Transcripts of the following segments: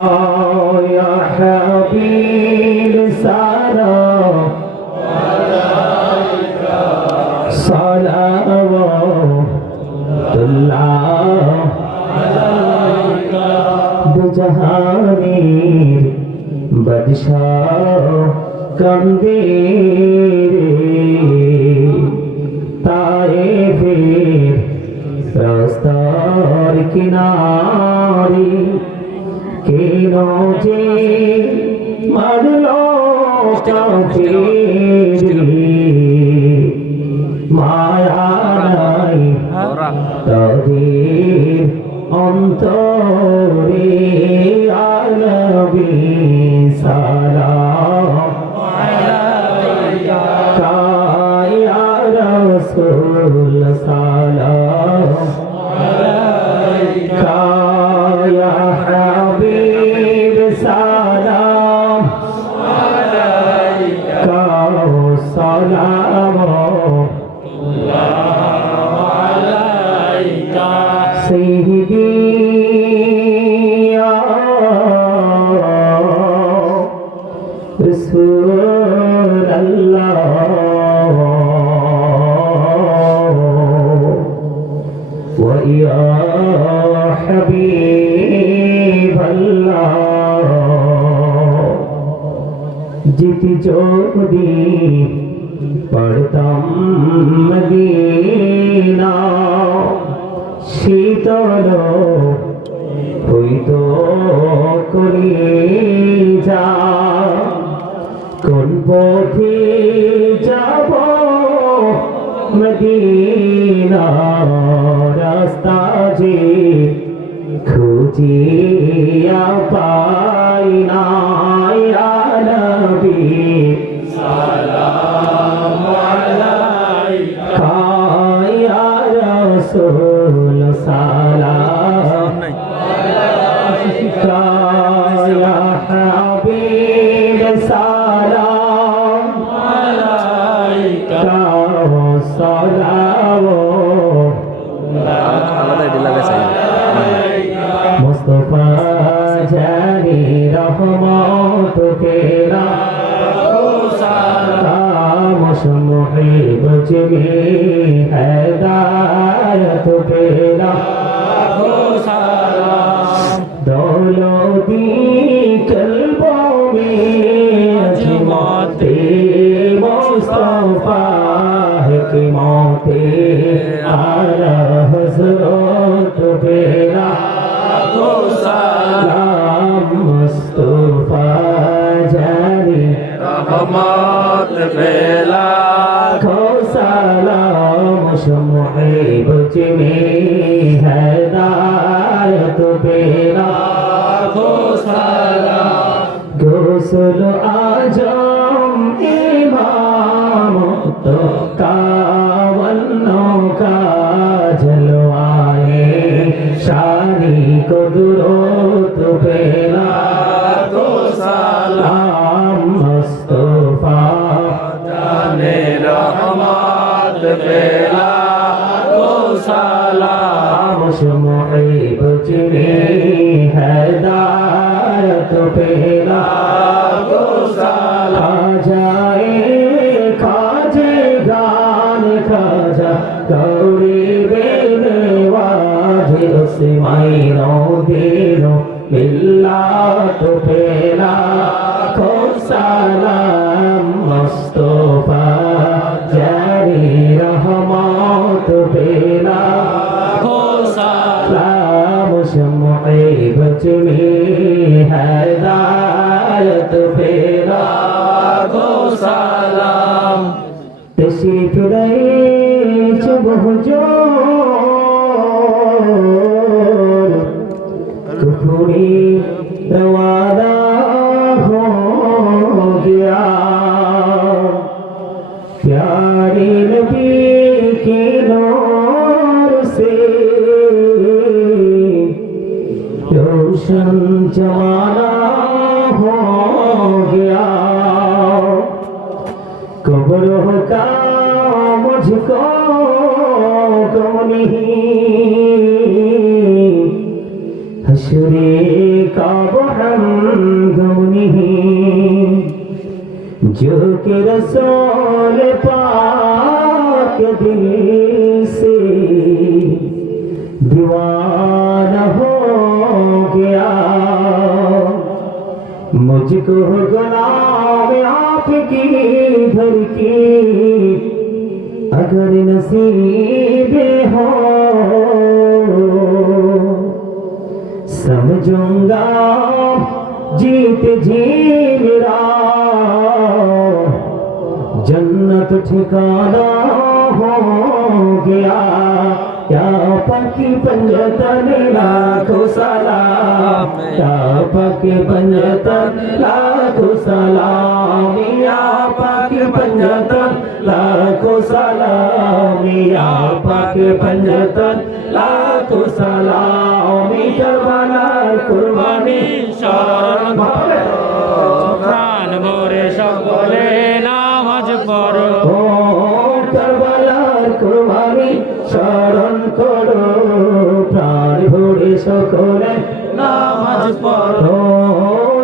يا حبيب سلام صلوات الله দুজাহানের বাদশাহ কান্দে তায়েফের রাস্তার কিনারে কেন যে মারলো কাফের মায়া নাই তাদের অন্তরে আনবী সালাম আলাইকা ইয়া রাসূল সালাম আলাইকা ইয়া হাবিব সালাম আলাইকা সালাম سيدي يا رسول الله ويا حبيب الله جيت جودي पढ़ताम मदीना শীতল হইতো কলিজা কোন পথে যাব মদিনা রাস্তা যে খুঁজিয়া পাই না ইয়া নবী সালাম আলাইকা ইয়া রাসূল সালাম আলাইকা ইয়া হাবিব সালাম আলাইকা সালাম মুস্তাফা জানি রহমত তেরা محب جمی ہدایت تیرا دولتی قلبوں میں عظمت مصطفیٰ کی موت اعلی حضرت تیرا سلام مصطفیٰ جانی رحمت بیلا کو سلام محب جمی ہدایت بیلا کو سلام غسل اعظم امام تو کاولوں کا جلوائے شانی کو درود بیلا کو سلام مصطفیٰ جانے رحمت بیلا کو سلام محب جمی ہدایت بیلا کو سلام جائے کھاجے گان کھاجا گوری بینے واجی اسمائی نو دینو ملات بیلا کو سلام مصطفیٰ جاری رحمت بیلا کو سلام محب جمی ہدایت بیلا کو سلام تشریف لے جب حضور کفری روانہ ہو گیا پیارے نبی کے نور سے روشن زمانہ ہو گیا قبر کا مجھ کو نہیں حشر کا بڑا जो कि रसूल पाक दिल से दीवाना हो गया। मुझको गुलाम आपकी भर की अगर नसीब हो, समझूंगा जीत जी मेरा जन्नत ठिकाना हो गया। या पकी पंजतन लाखों सलाम, या पकी पंजतन लाखों सलाम, या पकी पंजतन लाखों सलाम, या पकी पंजतन लाखों सलाम। करबला कुर्बानी शरण প্রাণ ভরে সকলে নামাজ পড়ো। ও কারবালার কুরবানি স্মরণ করো, প্রাণ ভরে সকলে নামাজ পড়ো।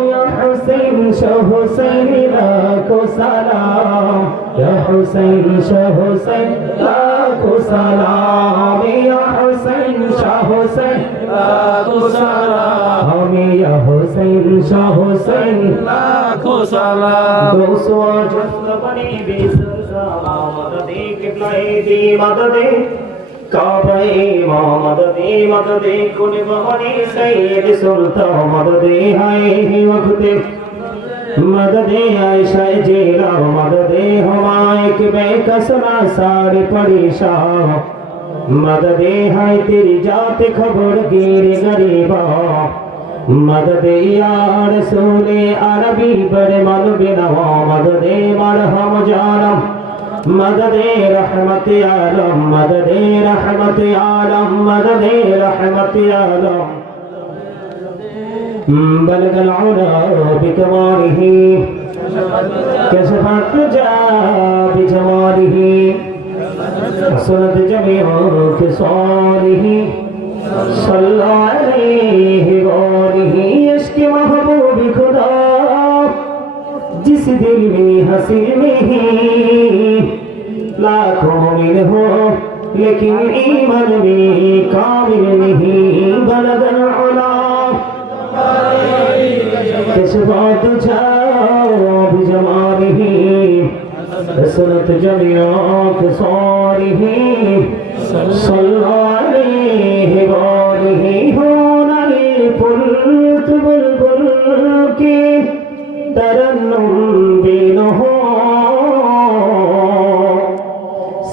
ইয়া হুসাইন শাহ হুসাইন লাখো সালাম, ইয়া হুসাইন শাহ হুসাইন লাখো সালাম, ইয়া হুসাইন শাহ হুসাইন লাখো সালাম, ইয়া হুসাইন শাহ হুসাইন লাখো সালাম। दोस्तों जस्त बनी बेसरसा मददे किबलाए दी मददे काबे मददे मददे कुल बनी सैयद सुल्तान मददे हाय वक्ते मददे आयशा जेरा मददे हमाए के बेकसना सारे परेशान मददे हाय तेरी जात खबर गिरे गरीबा मददे या रसूले अरबी बड़े मालूम नवा मददे मरहम जानम मददे रहमत आलम मददे रहमत आलम मददे रहमत आलम बलगल उला बिकमालिही कशफत जा बिजमालिही सुनत जमीओ किसालिही सल्लल्लाहु अलैहि वालिही। इश्क महबूब खुदा जिस दिल में हंसी नहीं लाखों मोमिन हो लेकिन ईमान में कामिल नहीं। बलगल उला कशफत जा बिजमालिही सुनत जमीओ किसालिही सल्लल्लाहु अलैहि वालिही। होनाई पुल्क बुलबुल की तरन्नुम बिन हो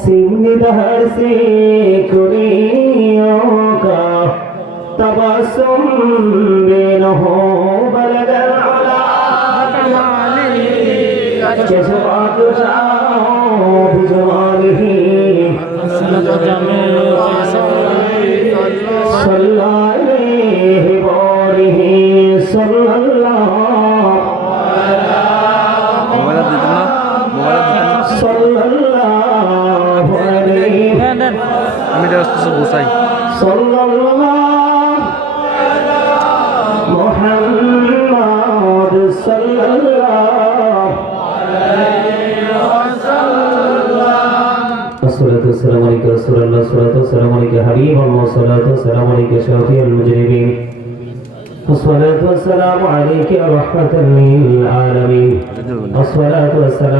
सिमनी दहर से कुड़ियों का तबस्सुम बिन हो। बलगल उला कशफत जा बिजमालिही सल्लल्लाहु अलैहि वालिही सल्लल्लाहु अलैहि আমি এটা বুঝাই सल्लल्लाहु मुहम्मद सल्लल्लाहु الصلاة والسلام عليك رسول الله الصلاة والسلام عليك حبيب الله الصلاة والسلام عليك شفيع المجرمين الصلاة والسلام عليك رحمة للعالمين الصلاة والسلام